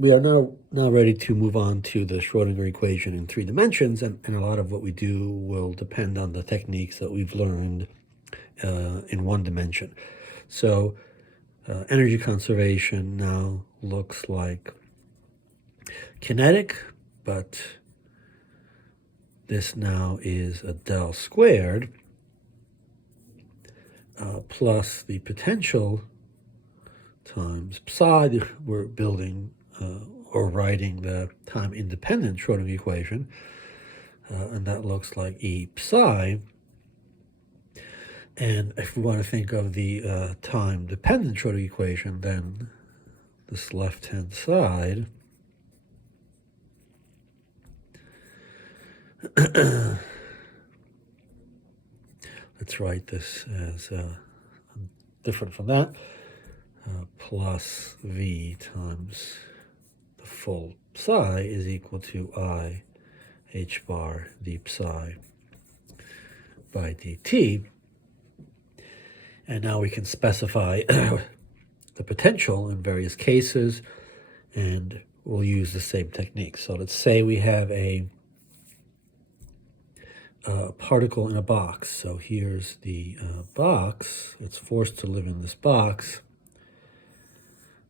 we are now ready to move on to the Schrodinger equation in 3 dimensions, and a lot of what we do will depend on the techniques that we've learned in 1 dimension. So energy conservation now looks like kinetic, but this now is a del squared plus the potential times psi. We're building or writing the time-independent Schrodinger equation, and that looks like E psi. And if we want to think of the time-dependent Schrodinger equation, then this left-hand side let's write this as different from that, plus V times the full psi is equal to I h bar d psi by dt. And now we can specify the potential in various cases, and we'll use the same technique. So let's say we have a particle in a box. So here's the box. It's forced to live in this box.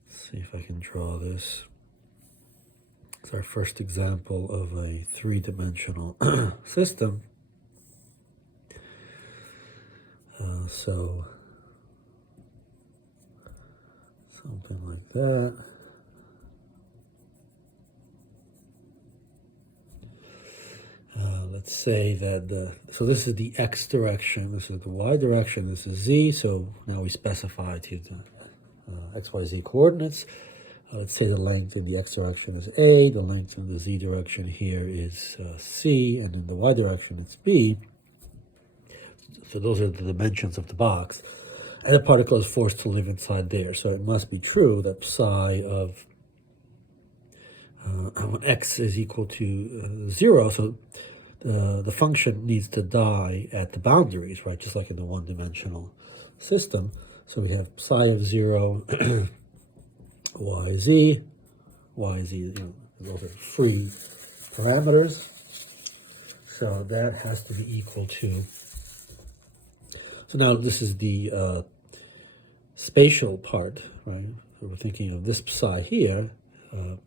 Let's see if I can draw this. It's our first example of a 3-dimensional system. So something like that. Let's say that so this is the x direction, this is the y direction, this is z, so now we specify to the x, y, z coordinates. Let's say the length in the x direction is a, the length in the z direction here is c, and in the y direction it's b. So those are the dimensions of the box. And the particle is forced to live inside there, so it must be true that psi of when x is equal to 0, so the function needs to die at the boundaries, right? Just like in the 1-dimensional system. So we have psi of 0, yz, those are free parameters. So that has to be equal to. So now this is the spatial part, right? So we're thinking of this psi here,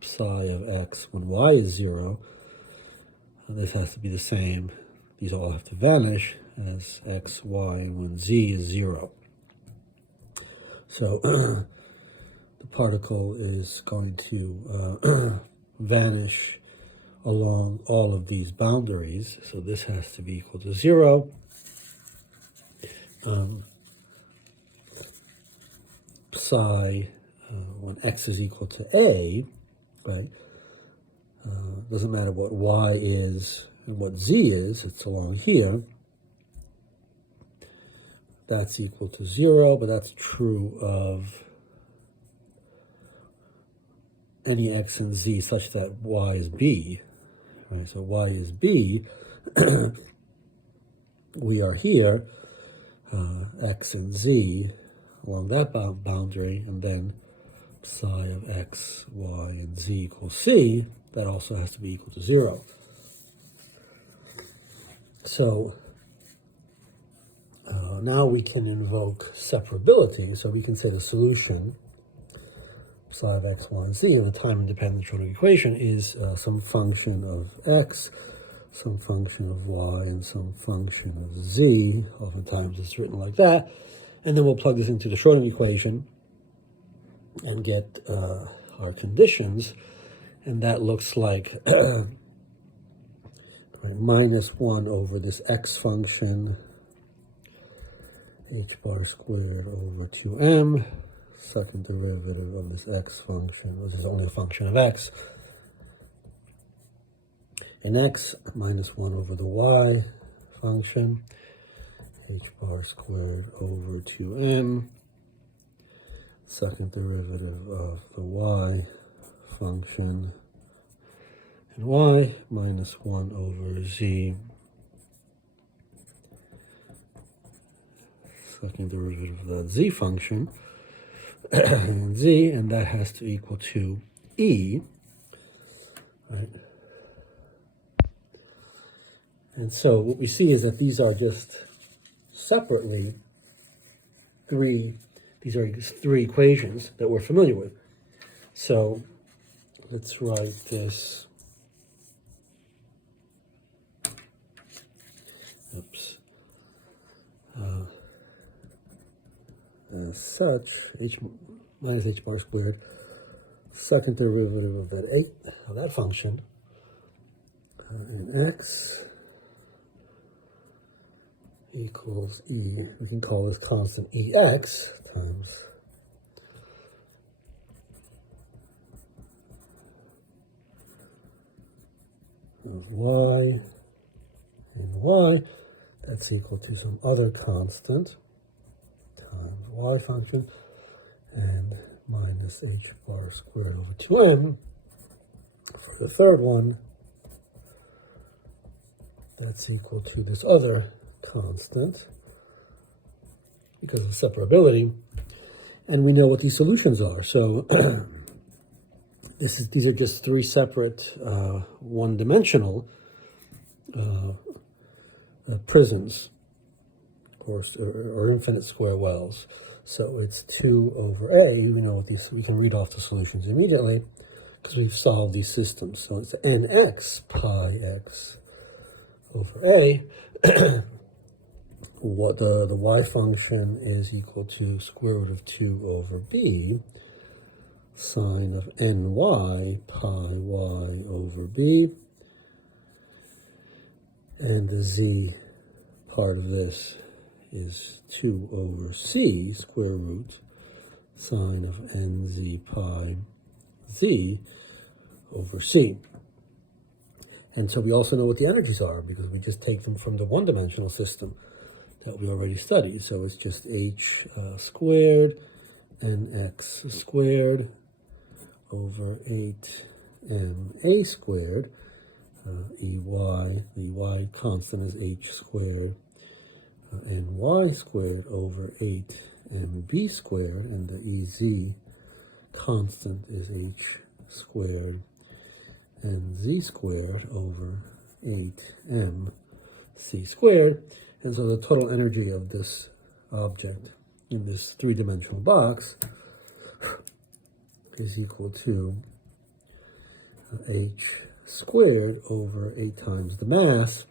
psi of x when y is 0. And this has to be the same. These all have to vanish as x, y, when z is 0. So the particle is going to vanish along all of these boundaries. So this has to be equal to 0. Psi when x is equal to a, right? Doesn't matter what y is and what z is, it's along here. That's equal to 0, but that's true of any x and z such that y is b, right? So y is b, we are here, x and z along that boundary, and then psi of x, y, and z equals c, that also has to be equal to 0. So now we can invoke separability. So we can say the solution, psi of x, y, and z, of the time-independent Schrodinger equation is some function of x, some function of y, and some function of z. Oftentimes it's written like that. And then we'll plug this into the Schrodinger equation and get our conditions. And that looks like minus 1 over this x function, h bar squared over 2m, second derivative of this x function, which is only a function of x, and x minus 1 over the y function, h bar squared over 2m, second derivative of the y function, and y minus 1 over z, second derivative of that z function, and z, and that has to equal to E, right? And so what we see is that these are just separately these are three equations that we're familiar with. So let's write this, as such, h minus h bar squared, second derivative of that function, and x equals e, we can call this constant ex times of y and y, that's equal to some other constant times y function, and minus h bar squared over 2m for the third one, that's equal to this other constant because of separability, and we know what these solutions are. So these are just three separate one-dimensional prisms, or infinite square wells. So it's 2 over a. We know what these. We can read off the solutions immediately because we've solved these systems. So it's nx pi x over a. What the y function is equal to square root of 2 over b sine of ny pi y over b, and the z part of this is 2 over c square root sine of nz pi z over c. And so we also know what the energies are because we just take them from the one-dimensional system that we already studied. So it's just h squared nx squared over 8ma squared, the y constant is h squared, ny squared over 8mb squared, and the ez constant is h squared and z squared over 8mc squared. And so the total energy of this object in this three-dimensional box is equal to h squared over 8 times the mass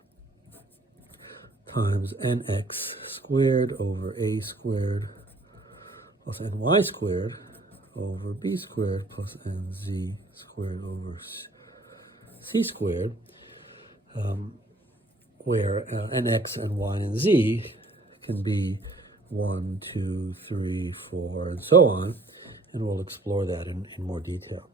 times nx squared over a squared plus ny squared over b squared plus nz squared over c squared, where nx and y and z can be 1, 2, 3, 4, and so on, and we'll explore that in more detail.